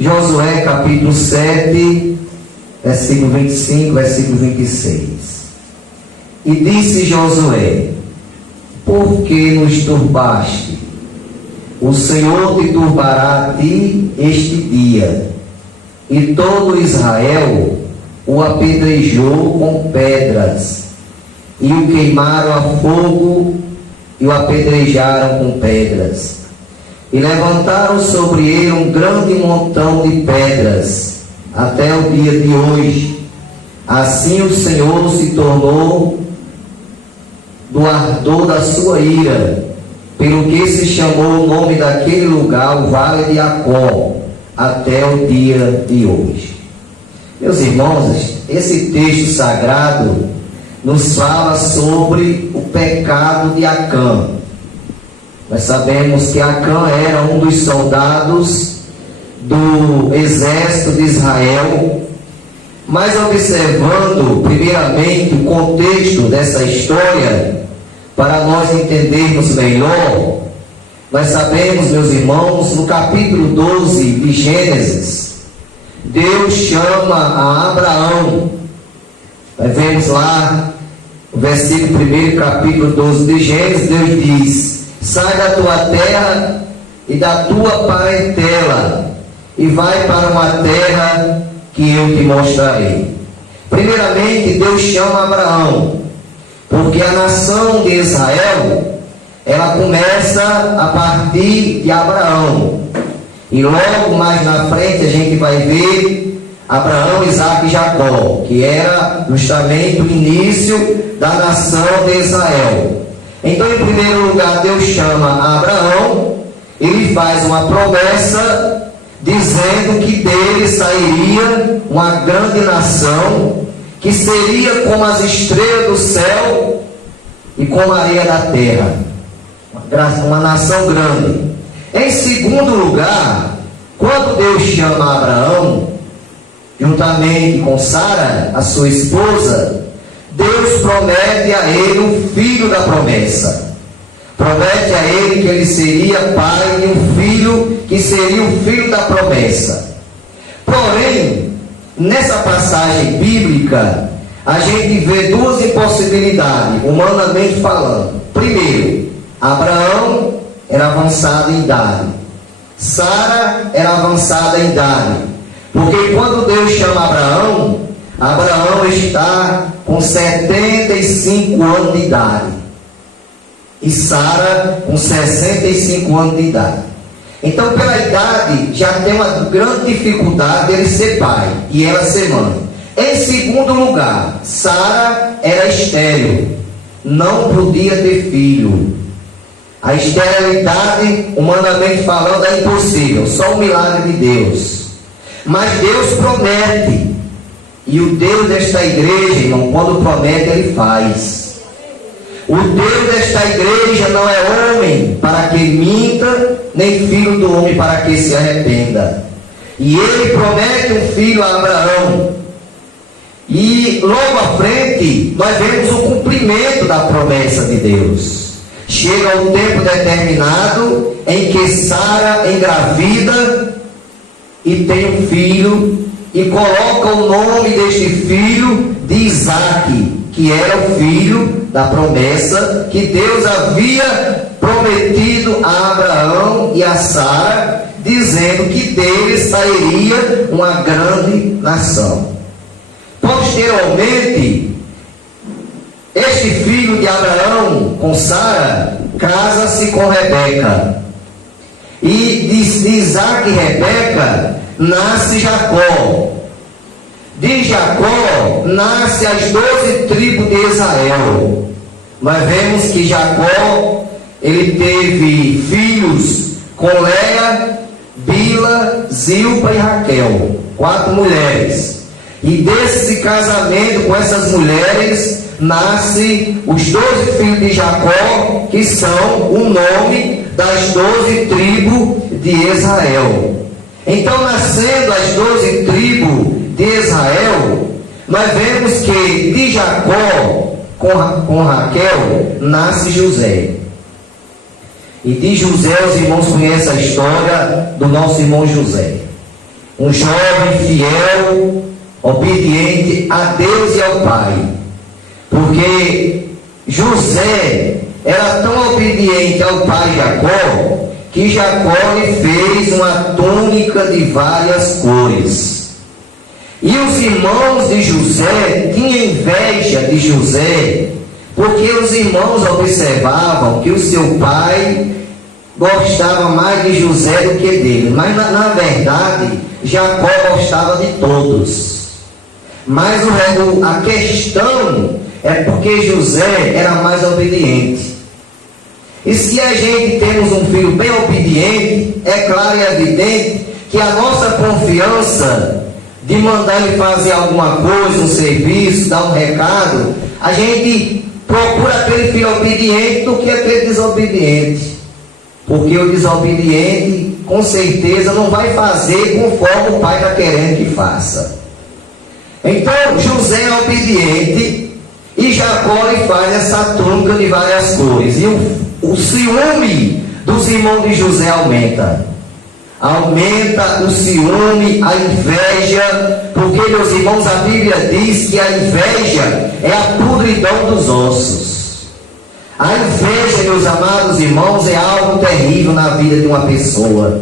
Josué capítulo 7, versículo 25, versículo 26. E disse Josué: por que nos turbaste? O Senhor te turbará a ti este dia. E todo Israel o apedrejou com pedras, e o queimaram a fogo, e o apedrejaram com pedras. E levantaram sobre ele um grande montão de pedras, até o dia de hoje. Assim o Senhor se tornou do ardor da sua ira, pelo que se chamou o nome daquele lugar o Vale de Acó, até o dia de hoje. Meus irmãos, esse texto sagrado nos fala sobre o pecado de Acã. Nós sabemos que Acã era um dos soldados do exército de Israel, mas observando primeiramente o contexto dessa história, para nós entendermos melhor, nós sabemos, meus irmãos, no capítulo 12 de Gênesis, Deus chama a Abraão. Nós vemos lá o versículo 1, capítulo 12 de Gênesis, Deus diz: sai da tua terra e da tua parentela, e vai para uma terra que eu te mostrarei. Primeiramente, Deus chama Abraão, porque a nação de Israel, ela começa a partir de Abraão. E logo mais na frente a gente vai ver Abraão, Isaque e Jacó, que era justamente o início da nação de Israel. Então, em primeiro lugar, Deus chama Abraão, ele faz uma promessa, dizendo que dele sairia uma grande nação, que seria como as estrelas do céu e como a areia da terra, uma nação grande. Em segundo lugar, quando Deus chama Abraão, juntamente com Sara, a sua esposa, Deus promete a ele um filho da promessa. Promete a ele que ele seria pai de um filho, que seria o filho da promessa. Porém, nessa passagem bíblica, a gente vê duas impossibilidades, humanamente falando. Primeiro, Abraão era avançado em idade, Sara era avançada em idade, porque quando Deus chama Abraão, Abraão está com 75 anos de idade, e Sara com 65 anos de idade. Então, pela idade, já tem uma grande dificuldade dele ser pai e ela ser mãe. Em segundo lugar, Sara era estéril, não podia ter filho. A esterilidade, humanamente falando, é impossível, só um milagre de Deus. Mas Deus promete, e o Deus desta igreja, irmão, quando promete, Ele faz. O Deus desta igreja não é homem para que minta, nem filho do homem para que se arrependa. E Ele promete um filho a Abraão. E logo à frente, nós vemos o cumprimento da promessa de Deus. Chega o tempo determinado em que Sara engravida e tem um filho, e coloca o nome deste filho de Isaque, que era o filho da promessa que Deus havia prometido a Abraão e a Sara, dizendo que deles sairia uma grande nação. Posteriormente, este filho de Abraão com Sara casa-se com Rebeca, e de Isaque e Rebeca nasce Jacó. De Jacó nasce as 12 tribos de Israel. Nós vemos que Jacó, ele teve filhos com Leia, Bila, Zilpa e Raquel, 4 mulheres. E desse casamento com essas mulheres nasce os 12 filhos de Jacó, que são o nome das 12 tribos de Israel. Então, nascendo as 12 tribos de Israel, nós vemos que de Jacó com Raquel nasce José. E de José, os irmãos conhecem a história do nosso irmão José. um jovem fiel, obediente a Deus e ao Pai. Porque José era tão obediente ao pai Jacó, que Jacó lhe fez uma túnica de várias cores. E os irmãos de José tinham inveja de José, porque os irmãos observavam que o seu pai gostava mais de José do que dele. Mas na verdade, Jacó gostava de todos. Mas a questão é porque José era mais obediente. E se a gente temos um filho bem obediente, é claro e evidente que a nossa confiança de mandar ele fazer alguma coisa, um serviço, dar um recado, a gente procura aquele filho obediente do que aquele desobediente. Porque o desobediente, com certeza, não vai fazer conforme o pai está querendo que faça. Então, José é obediente e Jacó lhe faz essa túnica de várias cores. E o ciúme dos irmãos de José aumenta. Aumenta o ciúme, a inveja, porque, meus irmãos, a Bíblia diz que a inveja é a podridão dos ossos. A inveja, meus amados irmãos, é algo terrível na vida de uma pessoa.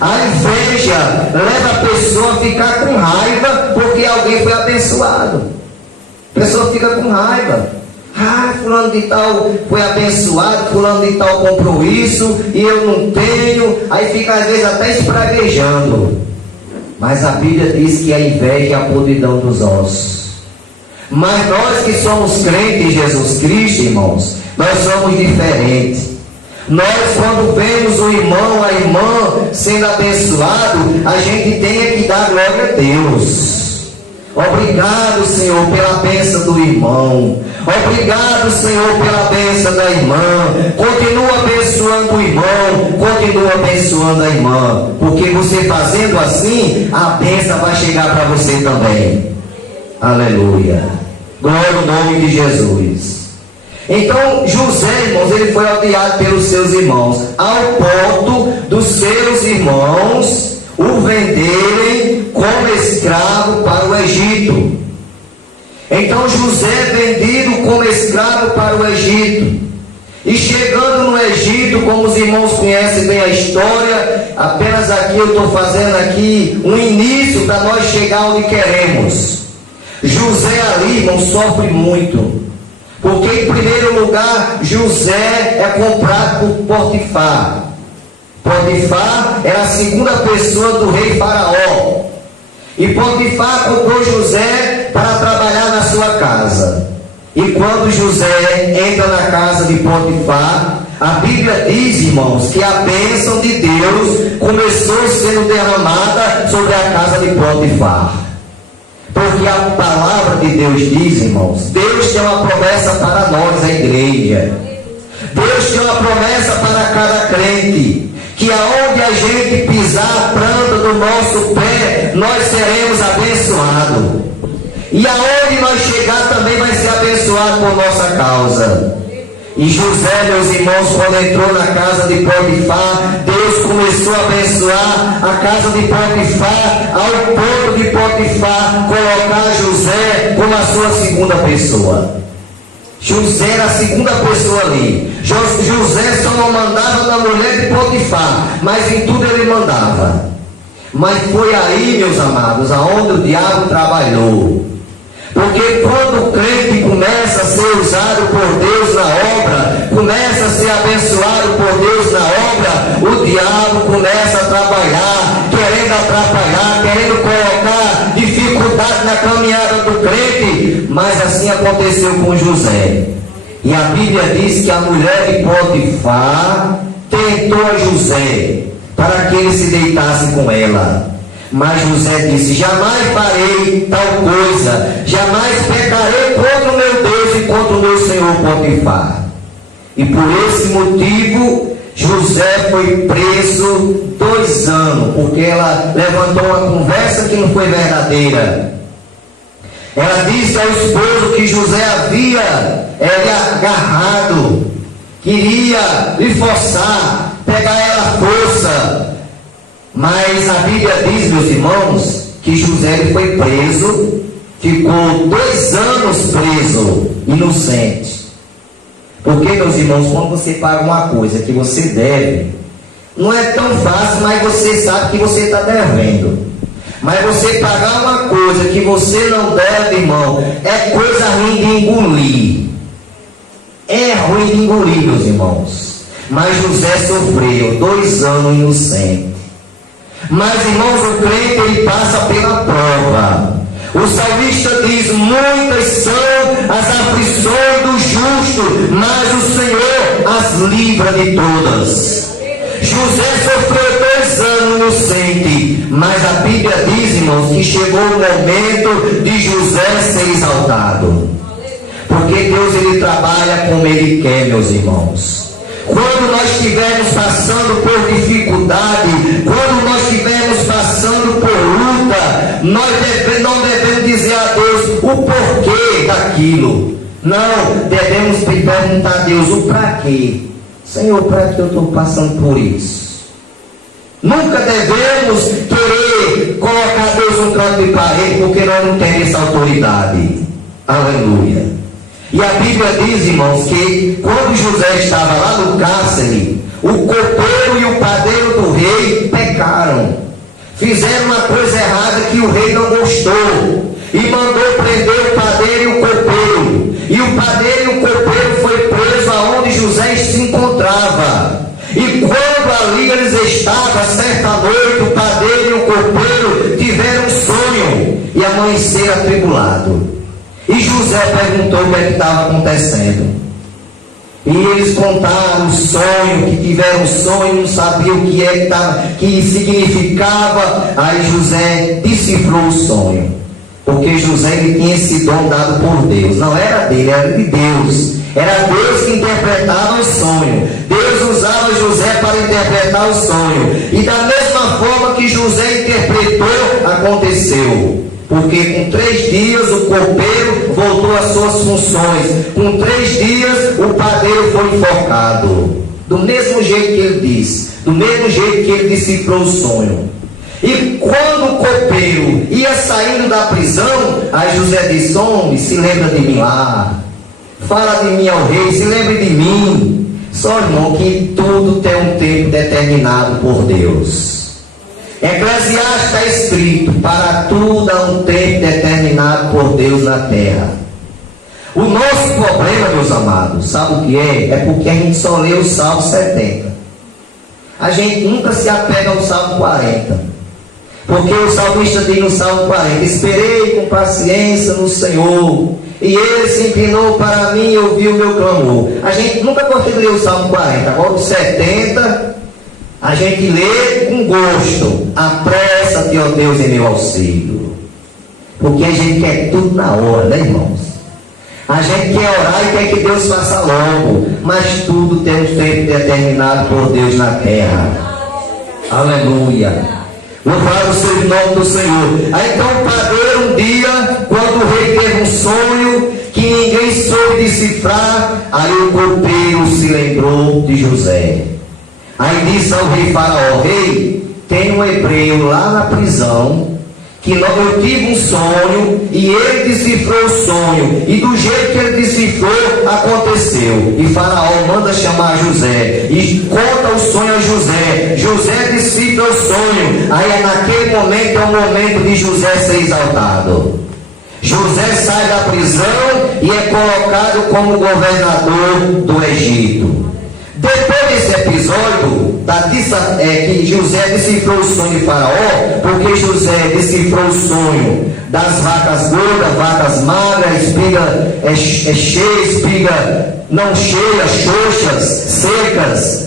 A inveja leva a pessoa a ficar com raiva porque alguém foi abençoado. A pessoa fica com raiva. Fulano de tal foi abençoado, fulano de tal comprou isso e eu não tenho. Aí fica às vezes até espraguejando. Mas a Bíblia diz que a inveja é a podridão dos ossos. Mas nós que somos crentes em Jesus Cristo, irmãos, nós somos diferentes. Nós, quando vemos o irmão, a irmã sendo abençoado, a gente tem que dar glória a Deus. Obrigado, Senhor, pela bênção do irmão. Obrigado, Senhor, pela bênção da irmã. Continua abençoando o irmão, continua abençoando a irmã. Porque você fazendo assim, a bênção vai chegar para você também. Aleluia. Glória ao nome de Jesus. Então José, irmãos, ele foi odiado pelos seus irmãos, ao ponto dos seus irmãos o venderem como escravo para o Egito. Então José é vendido como escravo para o Egito. E chegando no Egito, como os irmãos conhecem bem a história, apenas aqui eu estou fazendo aqui um início para nós chegar onde queremos. José ali, irmão, sofre muito. Porque em primeiro lugar, José é comprado por Potifar. Potifar era a segunda pessoa do rei Faraó. E Potifar comprou José para trabalhar na sua casa. E quando José entra na casa de Potifar, a Bíblia diz, irmãos, que a bênção de Deus começou sendo derramada sobre a casa de Potifar. Porque a palavra de Deus diz, irmãos, Deus tem uma promessa para nós, a igreja. Deus tem uma promessa para cada crente, que aonde a gente pisar a planta do nosso pé, nós seremos abençoados. E aonde nós chegar também vai ser abençoado por nossa causa. E José, meus irmãos, quando entrou na casa de Potifar, Deus começou a abençoar a casa de Potifar, ao ponto de Potifar colocar José como a sua segunda pessoa. José era a segunda pessoa ali. José só não mandava na mulher de Potifar, mas em tudo ele mandava. Mas foi aí, meus amados, aonde o diabo trabalhou. Porque quando o crente começa a ser usado por Deus na obra, começa a ser abençoado por Deus na obra, o diabo começa a trabalhar, querendo atrapalhar, querendo colocar dificuldade na caminhada do crente. Mas assim aconteceu com José. E a Bíblia diz que a mulher de Potifar tentou a José para que ele se deitasse com ela. Mas José disse: jamais farei tal coisa, jamais pecarei contra o meu Deus e contra o meu senhor Potifar. E por esse motivo José foi preso 2 anos, porque ela levantou uma conversa que não foi verdadeira. Ela disse ao esposo que José havia agarrado, queria lhe forçar, pegar ela à força. Mas a Bíblia diz, meus irmãos, que José ele foi preso, ficou 2 anos preso, inocente. Porque, meus irmãos, quando você paga uma coisa que você deve, não é tão fácil, mas você sabe que você está devendo. Mas você pagar uma coisa que você não deve, irmão, é coisa ruim de engolir. É ruim de engolir, meus irmãos. Mas José sofreu 2 anos inocente. Mas, irmãos, o crente ele passa pela prova. O salmista diz: muitas são as aflições do justo, mas o Senhor as livra de todas. José sofreu 2 anos inocente, mas a Bíblia diz, irmãos, que chegou o momento de José ser exaltado. Porque Deus ele trabalha como Ele quer, meus irmãos. Quando nós estivermos passando por dificuldade, quando nós estivermos passando por luta, nós não devemos dizer a Deus o porquê daquilo. Não, devemos perguntar a Deus o para quê. Senhor, para que eu estou passando por isso? Nunca devemos querer colocar Deus no canto de parede, porque nós não temos essa autoridade. Aleluia. E a Bíblia diz, irmãos, que quando José estava lá no cárcere, o copeiro e o padeiro do rei pecaram. Fizeram uma coisa errada que o rei não gostou. E mandou prender o padeiro e o copeiro. E o padeiro e o copeiro foi preso aonde José se encontrava. E quando ali eles estavam, certa noite, o padeiro e o copeiro tiveram um sonho e amanheceram atribulado. E José perguntou o que é que estava acontecendo. E eles contaram o sonho, que tiveram um sonho, não sabiam o que é que significava. Aí José decifrou o sonho. Porque José ele tinha esse dom dado por Deus. Não era dele, era de Deus. Era Deus que interpretava o sonho. Deus usava José para interpretar o sonho. E da mesma forma que José interpretou, aconteceu. Porque com 3 dias o copeiro voltou às suas funções. Com 3 dias o padeiro foi enforcado. Do mesmo jeito que ele disse. Do mesmo jeito que ele decifrou o sonho. E quando o copeiro ia saindo da prisão, aí José disse: homem, se lembra de mim lá. Fala de mim ao rei, se lembre de mim. Só, irmão, que tudo tem um tempo determinado por Deus. Eclesiastes está escrito: para tudo há um tempo determinado por Deus na terra. O nosso problema, meus amados, sabe o que é? É porque a gente só lê o Salmo 70. A gente nunca se apega ao Salmo 40. Porque o salmista diz no Salmo 40: esperei com paciência no Senhor, e Ele se inclinou para mim e ouviu o meu clamor. A gente nunca gosta de ler o Salmo 40. Agora o 70, a gente lê com gosto. Apressa-te, ó Deus, em meu auxílio. Porque a gente quer tudo na hora, né, irmãos? A gente quer orar e quer que Deus faça logo. Mas tudo tem um tempo determinado por Deus na terra. Aleluia. Louvado seja o nome do Senhor. Aí então o padeiro, um dia, quando o rei teve um sonho que ninguém soube decifrar, aí o copeiro se lembrou de José. Aí disse ao rei Faraó: rei, tem um hebreu lá na prisão, que eu tive um sonho, e ele decifrou o sonho, e do jeito que ele decifrou, aconteceu. E Faraó manda chamar José, e conta o sonho a José. José decifra o sonho. Aí naquele momento é o momento de José ser exaltado. José sai da prisão e é colocado como governador do Egito. Depois desse episódio, que José decifrou o sonho de Faraó, porque José decifrou o sonho das vacas gordas, vacas magras, espiga cheia, espiga não cheia, xoxas, secas.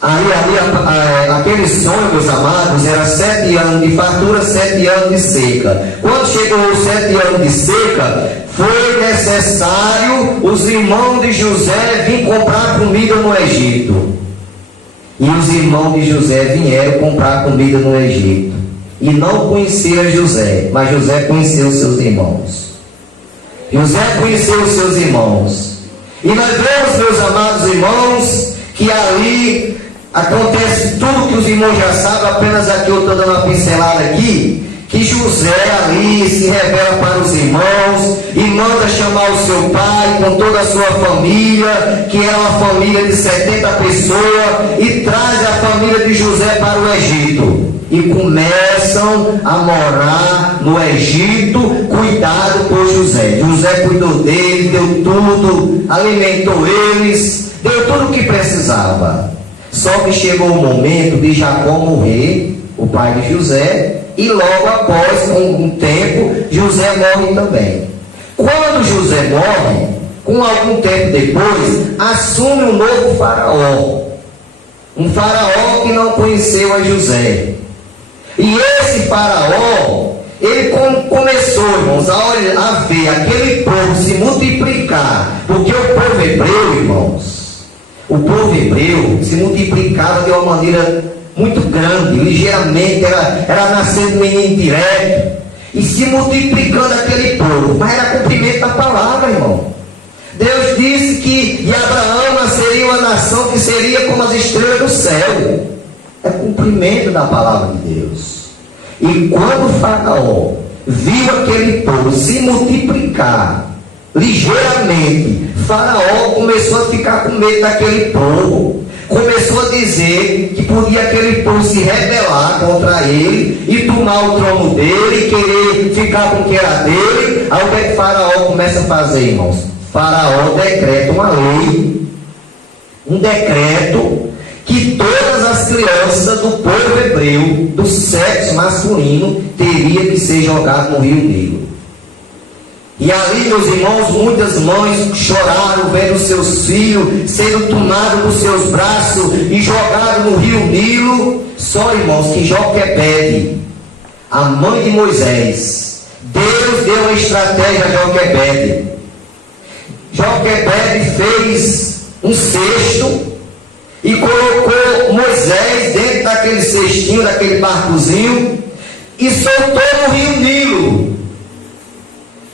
Aquele sonho, meus amados, era 7 anos de fartura, 7 anos de seca. Quando chegou os 7 anos de seca, foi necessário os irmãos de José vir comprar comida no Egito. E os irmãos de José vieram comprar comida no Egito. E não conheciam José, mas José conheceu os seus irmãos. José conheceu os seus irmãos. E nós vemos, meus amados irmãos, que ali Acontece tudo que os irmãos já sabem, apenas aqui eu estou dando uma pincelada aqui, que José ali se revela para os irmãos e manda chamar o seu pai com toda a sua família, que era uma família de 70 pessoas, e traz a família de José para o Egito. E começam a morar no Egito, cuidado por José. José cuidou deles, deu tudo, alimentou eles, deu tudo o que precisava. Só que chegou o momento de Jacó morrer, o pai de José, e logo após, com um tempo, José morre também. Quando José morre, com algum tempo depois, assume um novo faraó. Um faraó que não conheceu a José. E esse faraó, ele começou, irmãos, a ver aquele povo se multiplicar. Porque o povo hebreu, irmãos, o povo hebreu se multiplicava de uma maneira muito grande, ligeiramente, era nascendo menino direto, e se multiplicando aquele povo, mas era cumprimento da palavra, irmão. Deus disse que de Abraão nasceria uma nação que seria como as estrelas do céu. É cumprimento da palavra de Deus. E quando o faraó viu aquele povo se multiplicar ligeiramente, Faraó começou a ficar com medo daquele povo, começou a dizer que podia aquele povo se rebelar contra ele e tomar o trono dele, querer ficar com o que era dele. Aí o que é que Faraó começa a fazer, irmãos? Faraó decreta uma lei, um decreto, que todas as crianças do povo hebreu, do sexo masculino, teria que ser jogado no rio Nilo. E ali, meus irmãos, muitas mães choraram vendo seus filhos sendo tomados dos seus braços e jogados no rio Nilo. Só, irmãos, que Joquebede, a mãe de Moisés, Deus deu uma estratégia a Joquebede. Joquebede fez um cesto e colocou Moisés dentro daquele cestinho, daquele barcozinho, e soltou no rio Nilo.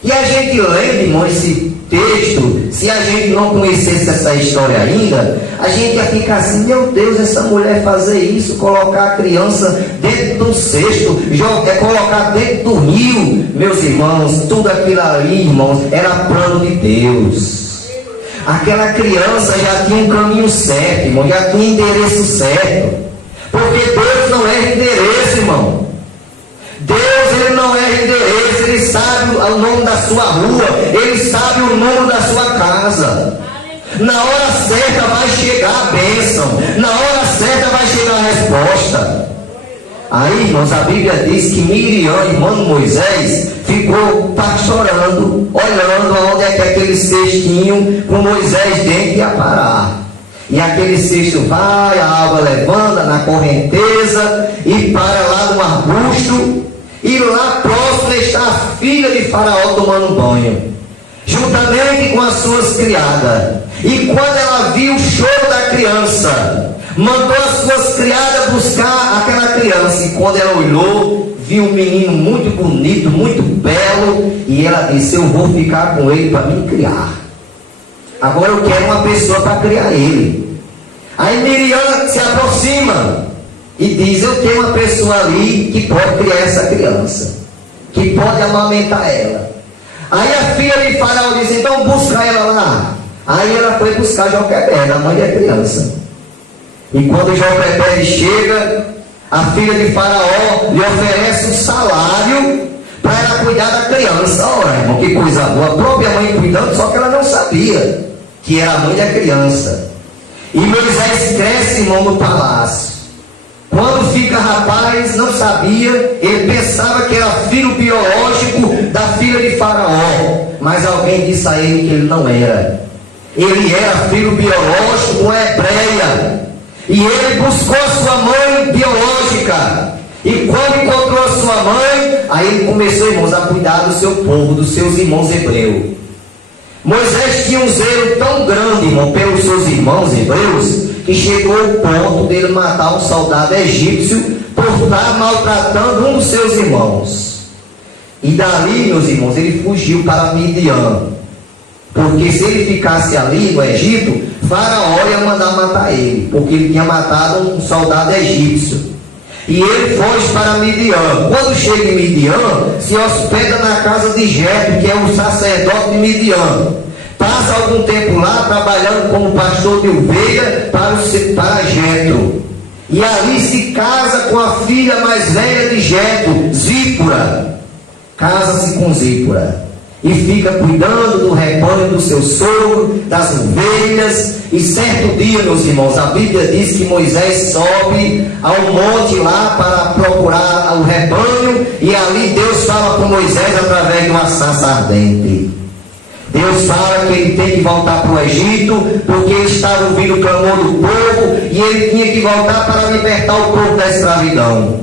E a gente lendo, irmão, esse texto, se a gente não conhecesse essa história ainda, a gente ia ficar assim: meu Deus, essa mulher fazer isso, colocar a criança dentro do cesto, colocar dentro do rio. Meus irmãos, tudo aquilo ali, irmãos, era plano de Deus. Aquela criança já tinha um caminho certo, irmão, já tinha endereço certo. Porque Deus não erra endereço, irmão. Deus, ele não erra endereço, ele sabe o nome da sua rua, ele sabe o número da sua casa. Na hora certa vai chegar a bênção, na hora certa vai chegar a resposta. Aí, irmãos, a Bíblia diz que Miriam, irmã de Moisés, ficou pastorando, olhando onde é que aquele cestinho com Moisés dentro ia parar. E aquele cesto vai, a água levanta na correnteza e para lá no arbusto, e lá próximo está a filha de Faraó tomando banho, juntamente com as suas criadas. E quando ela viu o choro da criança, mandou as suas criadas buscar aquela criança, e quando ela olhou, viu um menino muito bonito, muito belo, e ela disse: eu vou ficar com ele para me criar. Agora eu quero uma pessoa para criar ele. Aí Miriam se aproxima e diz: eu tenho uma pessoa ali que pode criar essa criança, que pode amamentar ela. Aí a filha de Faraó diz: então busca ela lá. Aí ela foi buscar Joquebede, a mãe da criança. E quando Joquebede chega, a filha de Faraó lhe oferece um salário para ela cuidar da criança. Ora, irmão, que coisa boa, a própria mãe cuidando, só que ela não sabia que era a mãe da criança. E Moisés cresce, irmão, no palácio. Quando fica rapaz, não sabia, ele pensava que era filho biológico da filha de Faraó, mas alguém disse a ele que ele não era. Ele era filho biológico de uma hebreia, e ele buscou a sua mãe biológica, e quando encontrou a sua mãe, aí ele começou, irmãos, a cuidar do seu povo, dos seus irmãos hebreus. Moisés tinha um zelo tão grande, irmão, pelos seus irmãos hebreus, que chegou ao ponto dele matar um soldado egípcio por estar maltratando um dos seus irmãos. E dali, meus irmãos, ele fugiu para Midian, porque se ele ficasse ali no Egito, Faraó ia mandar matar ele, porque ele tinha matado um soldado egípcio. E ele foge para Midian. Quando chega em Midian, se hospeda na casa de Jetro, que é o sacerdote de Midian. Passa algum tempo lá trabalhando como pastor de ovelha para Jetro. E ali se casa com a filha mais velha de Jetro, Zípora. Casa-se com Zípora. E fica cuidando do rebanho do seu sogro, das ovelhas. E certo dia, meus irmãos, a Bíblia diz que Moisés sobe ao monte lá para procurar o rebanho. E ali Deus fala com Moisés através de uma sarça ardente. Deus fala que ele tem que voltar para o Egito, porque ele estava ouvindo o clamor do povo, e ele tinha que voltar para libertar o povo da escravidão.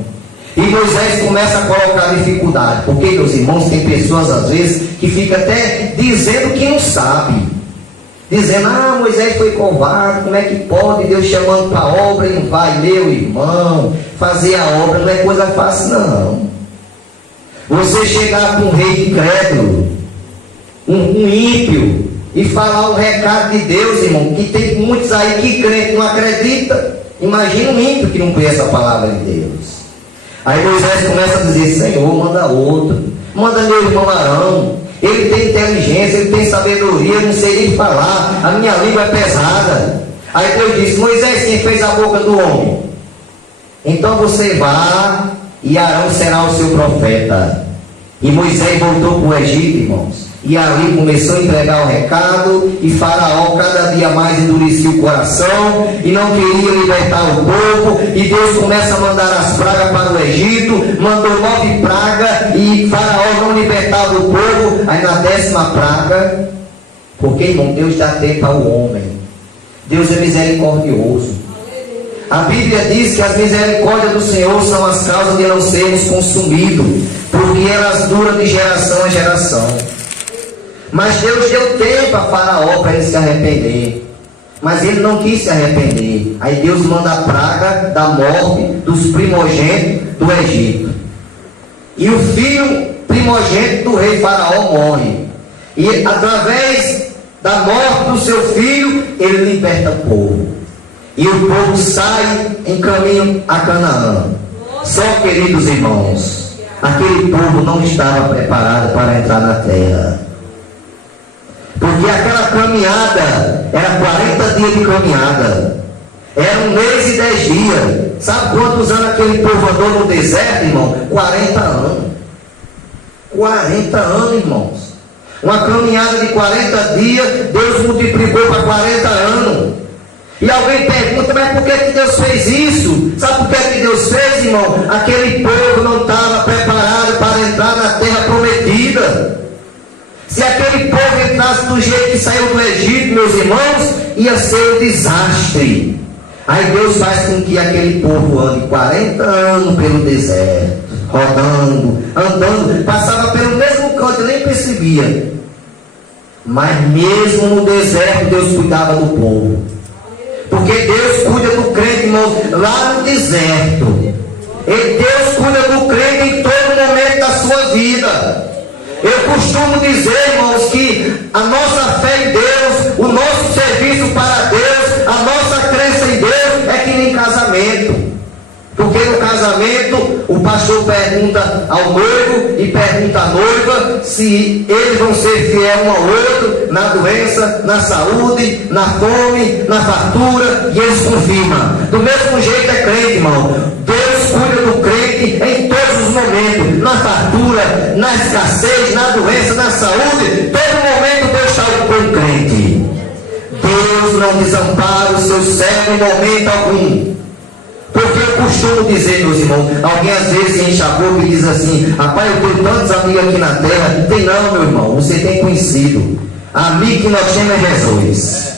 E Moisés começa a colocar dificuldade, porque, meus irmãos, tem pessoas às vezes que ficam até dizendo que não sabe, dizendo: Moisés foi covarde, como é que pode, Deus chamando para a obra e não vai. Meu irmão, fazer a obra não é coisa fácil, não. Você chegar com um rei incrédulo, um ímpio, e falar o recado de Deus, irmão, que tem muitos aí que crente não acredita. Imagina um ímpio que não conhece a palavra de Deus. Aí Moisés começa a dizer: Senhor, manda outro, manda meu irmão Arão, ele tem inteligência, ele tem sabedoria, eu não sei nem falar, a minha língua é pesada. Aí Deus disse: Moisés, quem fez a boca do homem? Então você vá e Arão será o seu profeta. E Moisés voltou para o Egito, irmãos. E ali começou a entregar o recado, e Faraó cada dia mais endurecia o coração e não queria libertar o povo. E Deus começa a mandar as pragas para o Egito, mandou 9 pragas, e Faraó não libertava o povo. Aí na 10ª praga, porque, irmão, Deus dá tempo ao homem, Deus é misericordioso. A Bíblia diz que as misericórdias do Senhor são as causas de não sermos consumidos, porque elas duram de geração a geração. Mas Deus deu tempo a Faraó para ele se arrepender, mas ele não quis se arrepender. Aí Deus manda a praga da morte dos primogênitos do Egito, e o filho primogênito do rei Faraó morre, e através da morte do seu filho ele liberta o povo, e o povo sai em caminho a Canaã. Só, queridos irmãos, aquele povo não estava preparado para entrar na terra, porque aquela caminhada era 40 dias de caminhada, era 1 mês e 10 dias. Sabe quantos anos aquele povo andou no deserto, irmão? 40 anos. 40 anos, irmãos. Uma caminhada de 40 dias, Deus multiplicou para 40 anos. E alguém pergunta: mas por que Deus fez isso? Sabe por que Deus fez, irmão? Aquele povo não estava preparado para entrar na terra prometida. Se aquele povo entrasse do jeito que saiu do Egito, meus irmãos, ia ser um desastre. Aí Deus faz com que aquele povo ande 40 anos pelo deserto, rodando, andando, passava pelo mesmo canto, nem percebia. Mas mesmo no deserto, Deus cuidava do povo. Porque Deus cuida do crente, irmãos, lá no deserto. Deus cuida do crente em todo momento da sua vida. Eu costumo dizer, irmãos, que a nossa fé em Deus, o nosso serviço para Deus, a nossa crença em Deus é que nem casamento. Porque no casamento o pastor pergunta ao noivo e pergunta à noiva se eles vão ser fiéis um ao outro na doença, na saúde, na fome, na fartura, e eles confirmam. Do mesmo jeito é crente, irmão. Deus cuida do crente em todos os momentos, na fartura, na escassez, na doença, na saúde. Todo momento Deus está com o crente. Deus não desampara o seu servo em momento algum. Porque eu costumo dizer, meus irmãos, alguém às vezes enche a boca e diz assim: rapaz, eu tenho tantos amigos aqui na terra. Tem não, meu irmão, você tem conhecido. Amigo que nós temos é Jesus.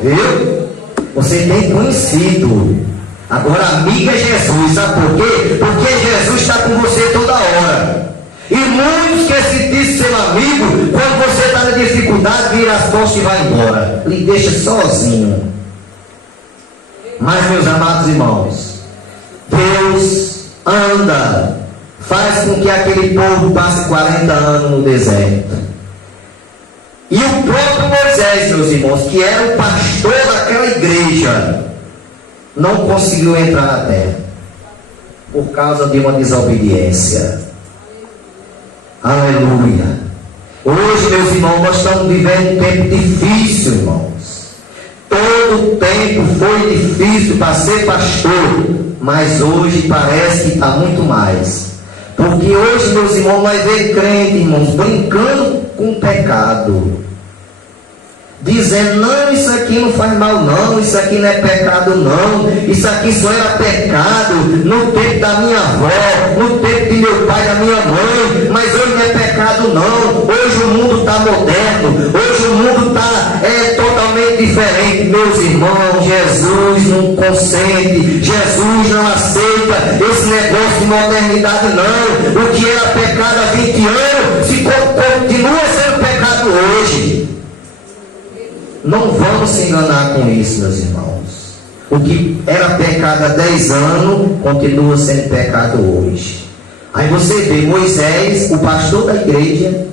Viu? Você tem conhecido. Agora, amigo é Jesus. Sabe por quê? Porque Jesus está com você toda hora. E muitos que se diz seu amigo, quando você está na dificuldade, vira as costas e vai embora, lhe deixa sozinho. Mas, meus amados irmãos, Deus faz com que aquele povo passe 40 anos no deserto. E o próprio Moisés, meus irmãos, que era o pastor daquela igreja, não conseguiu entrar na terra por causa de uma desobediência. Aleluia. Hoje, meus irmãos, nós estamos vivendo um tempo difícil, irmãos. Todo tempo foi difícil para ser pastor, mas hoje parece que está muito mais. Porque hoje, meus irmãos, nós vemos crente, irmãos, brincando com o pecado, dizendo: não, isso aqui não faz mal não, isso aqui não é pecado não, isso aqui só era pecado no tempo da minha avó, no tempo de meu pai, da minha mãe, mas hoje não é pecado não. Hoje o mundo está moderno, hoje o mundo está totalmente diferente. Meus irmãos, Jesus não consente, Jesus não aceita esse negócio de modernidade não. O que era pecado há 20 anos continua sendo pecado hoje. Não vamos se enganar com isso, meus irmãos. O que era pecado há 10 anos continua sendo pecado hoje. Aí você vê Moisés, o pastor da igreja,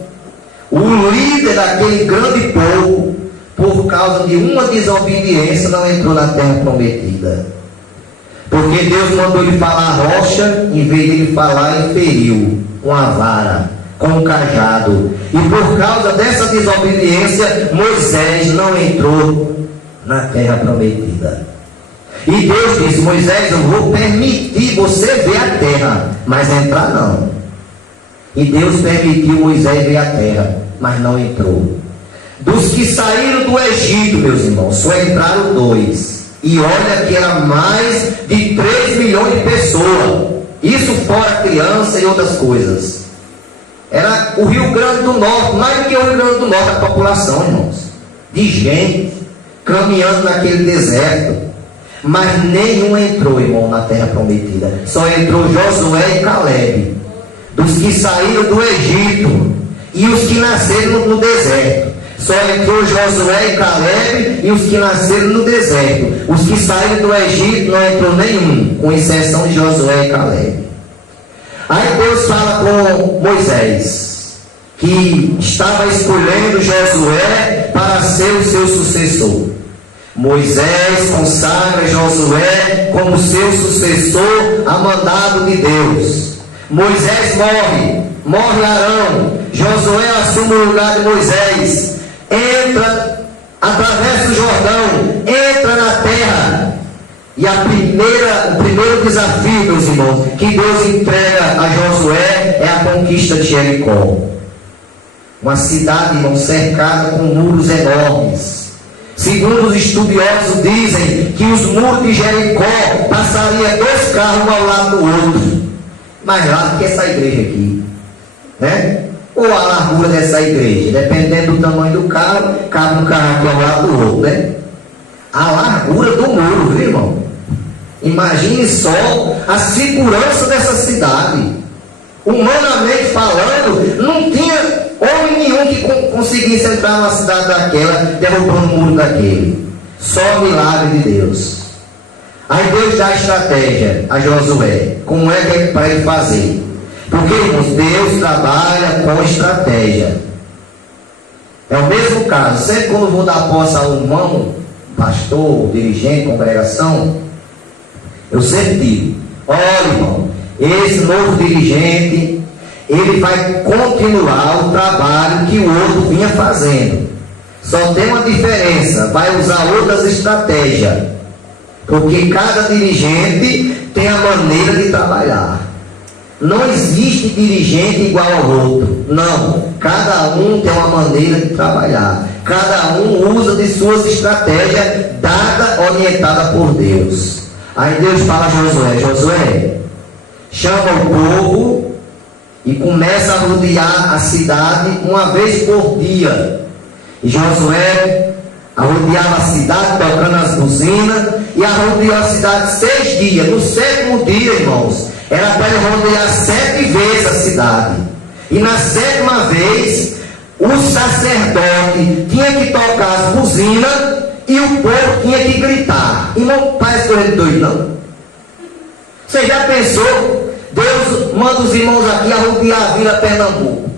o líder daquele grande povo, por causa de uma desobediência, não entrou na terra prometida. Porque Deus mandou ele falar rocha, em vez de ele falar, ele feriu com a vara, com um cajado. E por causa dessa desobediência, Moisés não entrou na terra prometida. E Deus disse: Moisés, eu vou permitir você ver a terra, mas entrar não. E Deus permitiu Moisés ver a terra, mas não entrou. Dos que saíram do Egito, meus irmãos, só entraram 2. E olha que era mais de 3 milhões de pessoas. Isso fora criança e outras coisas. Era o Rio Grande do Norte, mais do que o Rio Grande do Norte, a população, irmãos, de gente caminhando naquele deserto. Mas nenhum entrou, irmão, na terra prometida. Só entrou Josué e Caleb, dos que saíram do Egito e os que nasceram no deserto. Só entrou Josué e Caleb e os que nasceram no deserto. Os que saíram do Egito não entrou nenhum, com exceção de Josué e Caleb. Aí Deus fala com Moisés, que estava escolhendo Josué para ser o seu sucessor. Moisés consagra Josué como seu sucessor a mandado de Deus. Moisés morre Arão. Josué assume o lugar de Moisés, entra, atravessa o Jordão, entra na terra. E o primeiro desafio, meus irmãos, que Deus entrega a Josué é a conquista de Jericó. Uma cidade, irmão, cercada com muros enormes. Segundo os estudiosos dizem que os muros de Jericó passariam 2 carros um ao lado do outro. Mais largo que essa igreja aqui, né? Ou a largura dessa igreja, dependendo do tamanho do carro, cabe um carro aqui ao lado do outro, né? A largura do muro, viu, irmão? Imagine só a segurança dessa cidade. Humanamente falando, não tinha homem nenhum que conseguisse entrar numa cidade daquela, derrubando o muro daquele. Só o milagre de Deus. Aí Deus dá a estratégia a Josué. Como é que é para ele fazer? Porque, irmãos, Deus trabalha com estratégia. É o mesmo caso. Sempre quando eu vou dar posse a um irmão, pastor, dirigente, congregação, eu sempre digo: olha, irmão, esse novo dirigente, ele vai continuar o trabalho que o outro vinha fazendo. Só tem uma diferença: vai usar outras estratégias. Porque cada dirigente tem a maneira de trabalhar. Não existe dirigente igual ao outro. Não. Cada um tem uma maneira de trabalhar. Cada um usa de suas estratégias, orientada por Deus. Aí Deus fala a Josué: Josué, chama o povo e começa a rodear a cidade uma vez por dia. E Josué arrodeava a cidade tocando as buzinas e arrodeou a cidade 6 dias. No 7º dia, irmãos, era para ele rodear 7 vezes a cidade. E na 7ª vez, o sacerdote tinha que tocar as buzinas e o povo tinha que gritar. E não parece correr doido, não. Você já pensou? Deus manda os irmãos aqui a rodear a Vila Pernambuco.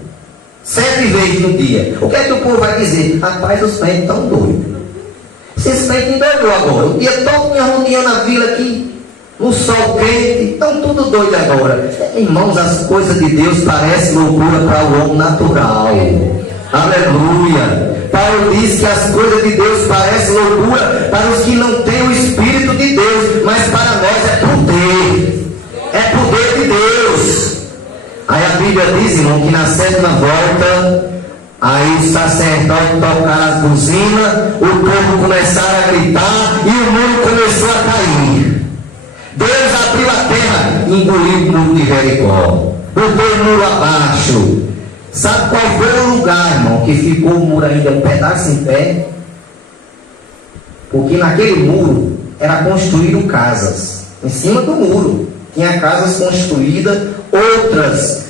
7 vezes no dia. O que é que o povo vai dizer? Rapaz, os crentes estão doidos. Esses crentes endoidou agora. O dia todo rodeando a vila aqui, no sol quente, estão tudo doido agora. Irmãos, as coisas de Deus parecem loucura para o homem natural. Aleluia. Paulo diz que as coisas de Deus parecem loucura para os que não têm o Espírito de Deus, mas para nós é poder. É poder de Deus. Aí a Bíblia diz, irmão, que na 7ª volta, aí o sacerdote tocar as buzinas, o povo começaram a gritar e o muro começou a cair. Deus abriu a terra e engoliu o muro de Jericó, botou o muro abaixo. Sabe qual foi o lugar, irmão, que ficou o muro ainda um pedaço em pé? Porque naquele muro era construído casas. Em cima do muro tinha casas construídas, outras,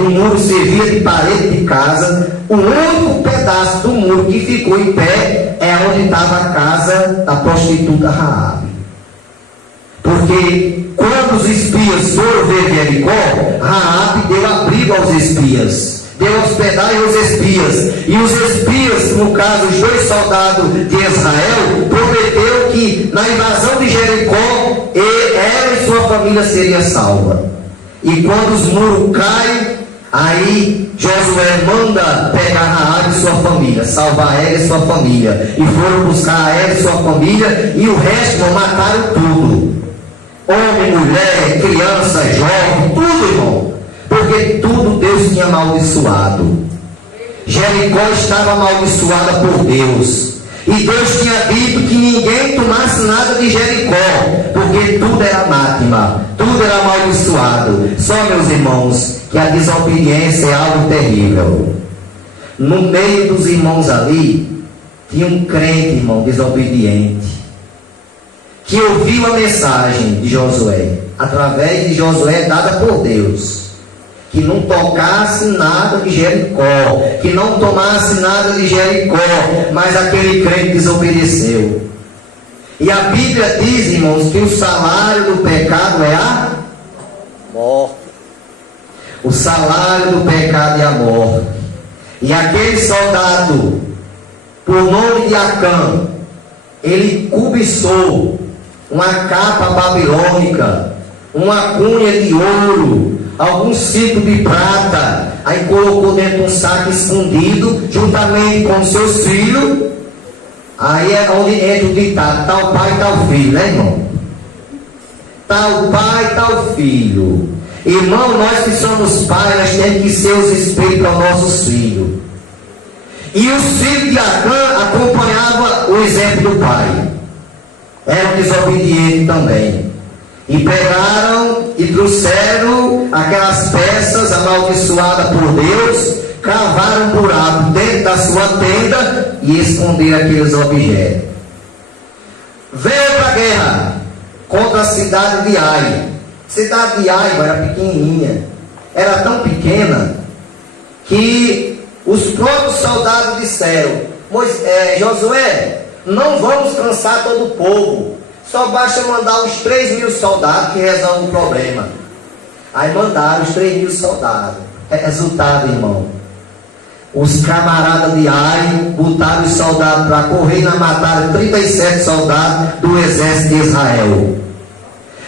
o muro servia de parede de casa. O único pedaço do muro que ficou em pé é onde estava a casa da prostituta Raabe. Porque quando os espias foram ver Jericó, Raabe deu abrigo aos espias, deu hospedagem aos espias. E os espias, no caso os 2 soldados de Israel, prometeu que na invasão de Jericó, ela e sua família seria salva. E quando os muros caem, aí Josué manda pegar Raabe e sua família, salvar ela e sua família. E foram buscar ela e sua família, e o resto não mataram tudo. Homem, mulher, criança, jovem, tudo, irmão. Porque tudo Deus tinha amaldiçoado. Jericó estava amaldiçoada por Deus. E Deus tinha dito que ninguém tomasse nada de Jericó, porque tudo era anátema, tudo era amaldiçoado. Só, meus irmãos, que a desobediência é algo terrível. No meio dos irmãos ali, tinha um crente, irmão, desobediente, que ouviu a mensagem de Josué, através de Josué dada por Deus, que não tocasse nada de Jericó, que não tomasse nada de Jericó, mas aquele crente desobedeceu. E a Bíblia diz, irmãos, que o salário do pecado é a morte. O salário do pecado é a morte. E aquele soldado, por nome de Acã, ele cobiçou uma capa babilônica, uma cunha de ouro, alguns ciclos de prata, aí colocou dentro de um saco escondido, juntamente com seus filhos. Aí é onde entra o ditado, tal pai, tal filho, né, irmão? Tal pai, tal filho. Irmão, nós que somos pais, nós temos que ser os espelhos para os nossos filhos. E os filhos de Acã acompanhavam o exemplo do pai. Eram desobedientes também. E pegaram e trouxeram aquelas peças amaldiçoadas por Deus, cavaram um buraco dentro da sua tenda e esconderam aqueles objetos. Veio para a guerra contra a cidade de Ai. A cidade de Ai era pequenininha. Era tão pequena que os próprios soldados disseram: Josué, não vamos cansar todo o povo, só basta mandar os 3.000 soldados que resolvem o problema. Aí mandaram os 3.000 soldados. Resultado, irmão, os camaradas de Ai botaram os soldados para correr e mataram 37 soldados do exército de Israel.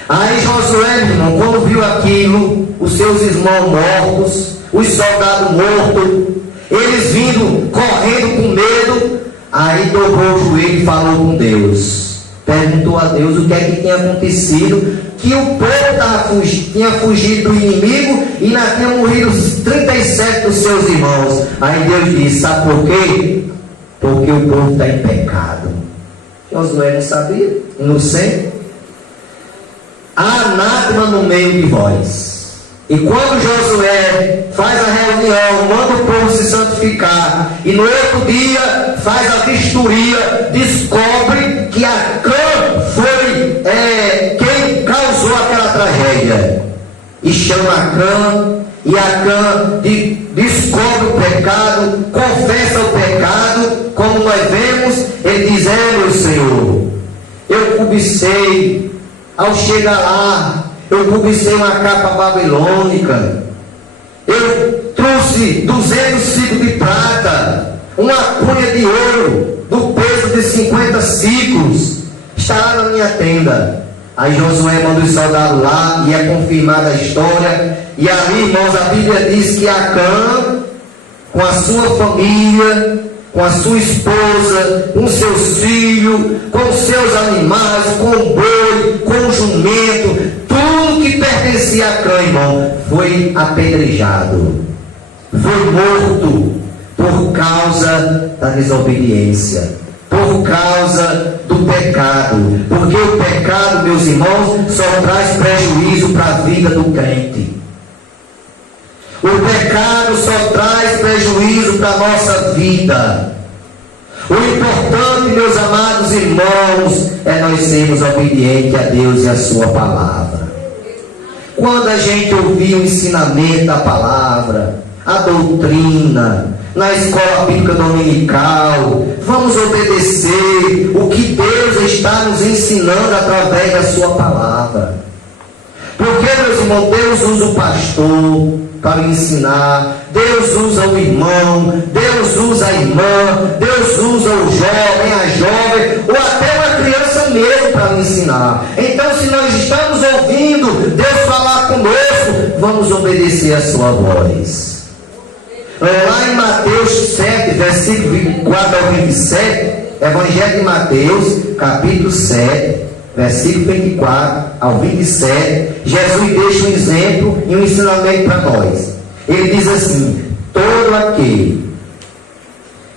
Aí Josué, irmão, quando viu aquilo, os seus irmãos mortos, os soldados mortos, eles vindo correndo com medo, aí dobrou o joelho e falou com Deus. Perguntou a Deus o que é que tinha acontecido, que o povo tinha fugido do inimigo e ainda tinha morrido os 37 dos seus irmãos. Aí Deus disse: sabe por quê? Porque o povo está em pecado. Josué não sabia, inocente. Há anátema no meio de vós. E quando Josué faz a reunião, manda o povo se santificar, e no outro dia faz a vistoria, descobre que Acã foi quem causou aquela tragédia. E chama Acã, e Acã descobre o pecado, confessa o pecado, como nós vemos, ele diz: meu Senhor, eu cobicei, ao chegar lá, eu cobicei uma capa babilônica, eu trouxe trouxe 200 ciclos de prata, uma cunha de ouro, do peso de 50 ciclos, está lá na minha tenda. Aí Josué manda os soldados lá, e é confirmada a história, e ali, irmãos, a Bíblia diz que Acã, com a sua família, com a sua esposa, com seus filhos, com seus animais, com o boi, com o jumento, tudo que pertencia a Acã, irmão, foi apedrejado, foi morto por causa da desobediência, por causa do pecado, porque o pecado, meus irmãos, só traz prejuízo para a vida do crente. O pecado só traz prejuízo para a nossa vida. O importante, meus amados irmãos, é nós sermos obedientes a Deus e a sua palavra. Quando a gente ouvir o ensinamento da palavra, a doutrina, na escola bíblica dominical, vamos obedecer o que Deus está nos ensinando através da sua palavra. Porque, meus irmãos, Deus usa o pastor para ensinar, Deus usa o irmão, Deus usa a irmã, Deus usa o jovem, a jovem, ou até uma criança mesmo para ensinar. Então, se nós estamos ouvindo Deus falar conosco, vamos obedecer a sua voz. Lá em Mateus 7, versículo 24 ao 27, Evangelho de Mateus, capítulo 7, versículo 24 ao 27, Jesus deixa um exemplo e um ensinamento para nós. Ele diz assim: todo aquele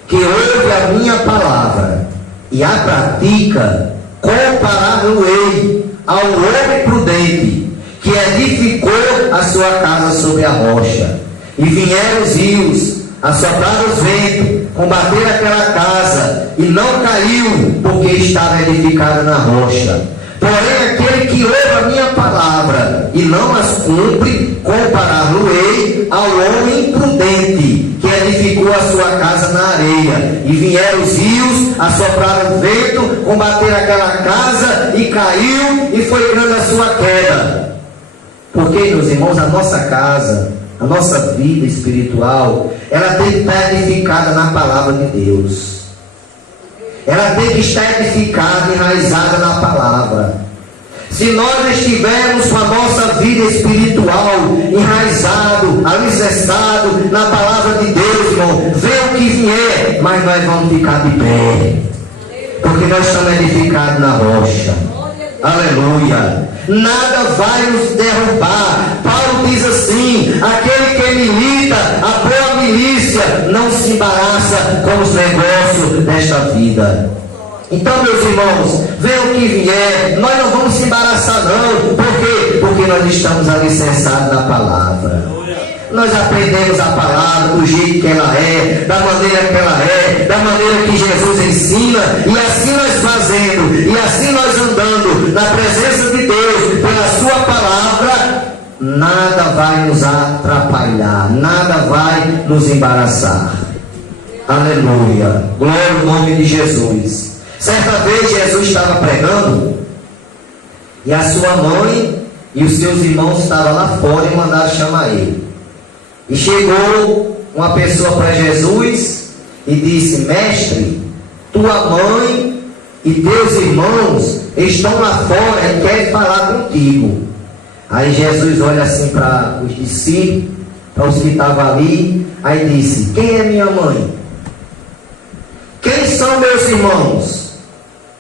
que ouve a minha palavra e a pratica, comparar-lo-ei ao homem prudente, que edificou a sua casa sobre a rocha. E vieram os rios, assopraram os ventos, combateram aquela casa, e não caiu, porque estava edificada na rocha. Porém, aquele que ouve a minha palavra e não as cumpre, comparar-lo-ei ao homem imprudente, que edificou a sua casa na areia. E vieram os rios, assopraram o vento, combateram aquela casa, e caiu, e foi grande a sua queda. Porque, meus irmãos, a nossa casa, a nossa vida espiritual, ela tem que estar edificada na palavra de Deus. Ela tem que estar edificada, enraizada na palavra. Se nós estivermos com a nossa vida espiritual enraizado, alicerçado na palavra de Deus, irmão, venha o que vier, mas nós vamos ficar de pé, porque nós estamos edificados na rocha. Aleluia. Nada vai nos derrubar. Paulo diz assim: aquele que milita a boa milícia não se embaraça com os negócios desta vida. Então, meus irmãos, venha o que vier, nós não vamos se embaraçar não. Por quê? Porque nós estamos alicerçados na palavra. Nós aprendemos a palavra do jeito que ela é, da maneira que ela é, da maneira que Jesus ensina, e assim nós fazendo, e assim nós andando na presença de Deus, pela sua palavra, nada vai nos atrapalhar, nada vai nos embaraçar. Aleluia, glória ao nome de Jesus. Certa vez Jesus estava pregando, e a sua mãe e os seus irmãos estavam lá fora e mandaram chamar ele. E chegou uma pessoa para Jesus e disse: mestre, tua mãe e teus irmãos estão lá fora e querem falar contigo. Aí Jesus olha assim para os discípulos, para os que estavam ali, aí disse: quem é minha mãe? Quem são meus irmãos?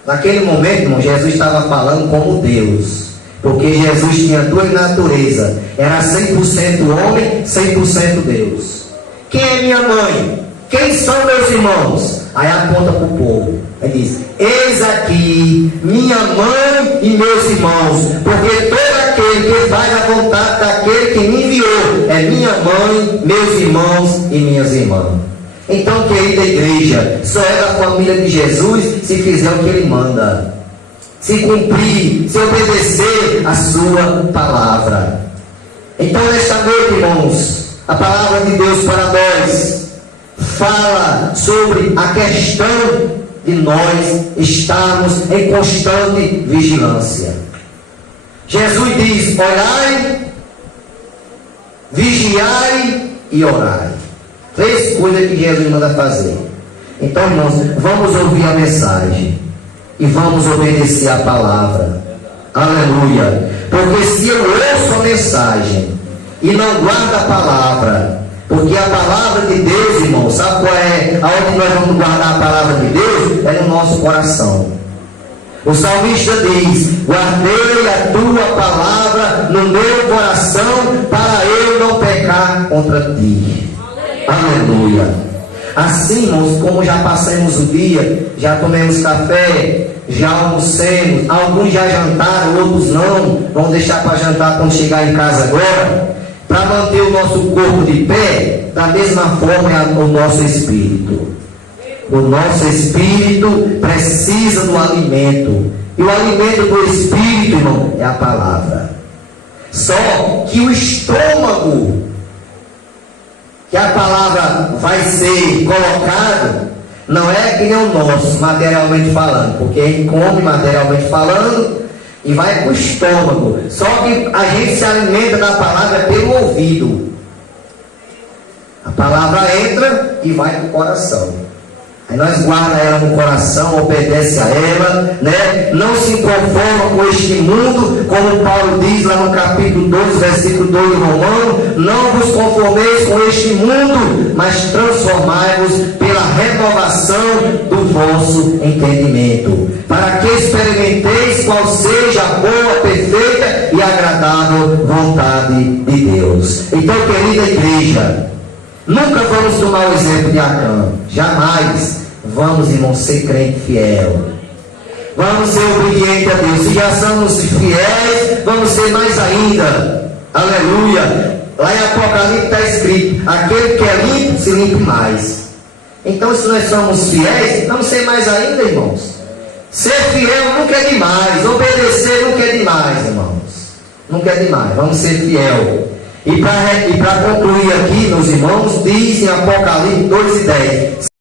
Naquele momento, irmão, Jesus estava falando como Deus. Porque Jesus tinha duas naturezas. Era 100% homem, 100% Deus. Quem é minha mãe? Quem são meus irmãos? Aí aponta para o povo. Aí diz: eis aqui minha mãe e meus irmãos. Porque todo aquele que faz a vontade daquele que me enviou é minha mãe, meus irmãos e minhas irmãs. Então, querida igreja, só é da família de Jesus se fizer o que ele manda, se cumprir, se obedecer a sua palavra. Então, nesta noite, irmãos, a palavra de Deus para nós fala sobre a questão de nós estarmos em constante vigilância. Jesus diz: olhai, vigiai e orai. 3 coisas que Jesus manda fazer. Então, irmãos, vamos ouvir a mensagem e vamos obedecer a palavra. Aleluia. Porque se eu ouço a mensagem e não guardo a palavra, porque a palavra de Deus, irmão, sabe qual é? Aonde nós vamos guardar a palavra de Deus? É no nosso coração. O salmista diz: guardei a tua palavra no meu coração para eu não pecar contra ti. Aleluia. Assim, irmãos, como já passamos o dia, já tomamos café, já almocemos, alguns já jantaram, outros não, vão deixar para jantar quando chegar em casa agora, para manter o nosso corpo de pé. Da mesma forma é o nosso espírito. O nosso espírito precisa do alimento, e o alimento do espírito, irmão, é a palavra. Só que o estômago que a palavra vai ser colocado não é que nem o nosso, materialmente falando, porque a gente come materialmente falando e vai para o estômago. Só que a gente se alimenta da palavra pelo ouvido. A palavra entra e vai para o coração. Aí nós guardamos ela no coração, obedece a ela, né? Não se conforma com este mundo, como Paulo diz lá no capítulo 2, versículo 2 de Romanos: não vos conformeis com este mundo, mas transformai-vos pela renovação do vosso entendimento, para que experimenteis qual seja a boa, perfeita e agradável vontade de Deus. Então, querida igreja, nunca vamos tomar o exemplo de Acã, jamais. Vamos, irmão, ser crente fiel. Vamos ser obedientes a Deus. Se já somos fiéis, vamos ser mais ainda. Aleluia. Lá em Apocalipse está escrito: aquele que é limpo, se limpe mais. Então, se nós somos fiéis, vamos ser mais ainda, irmãos. Ser fiel nunca é demais. Obedecer nunca é demais, irmãos. Nunca é demais. Vamos ser fiel. E para concluir aqui, meus irmãos, diz em Apocalipse 2:10: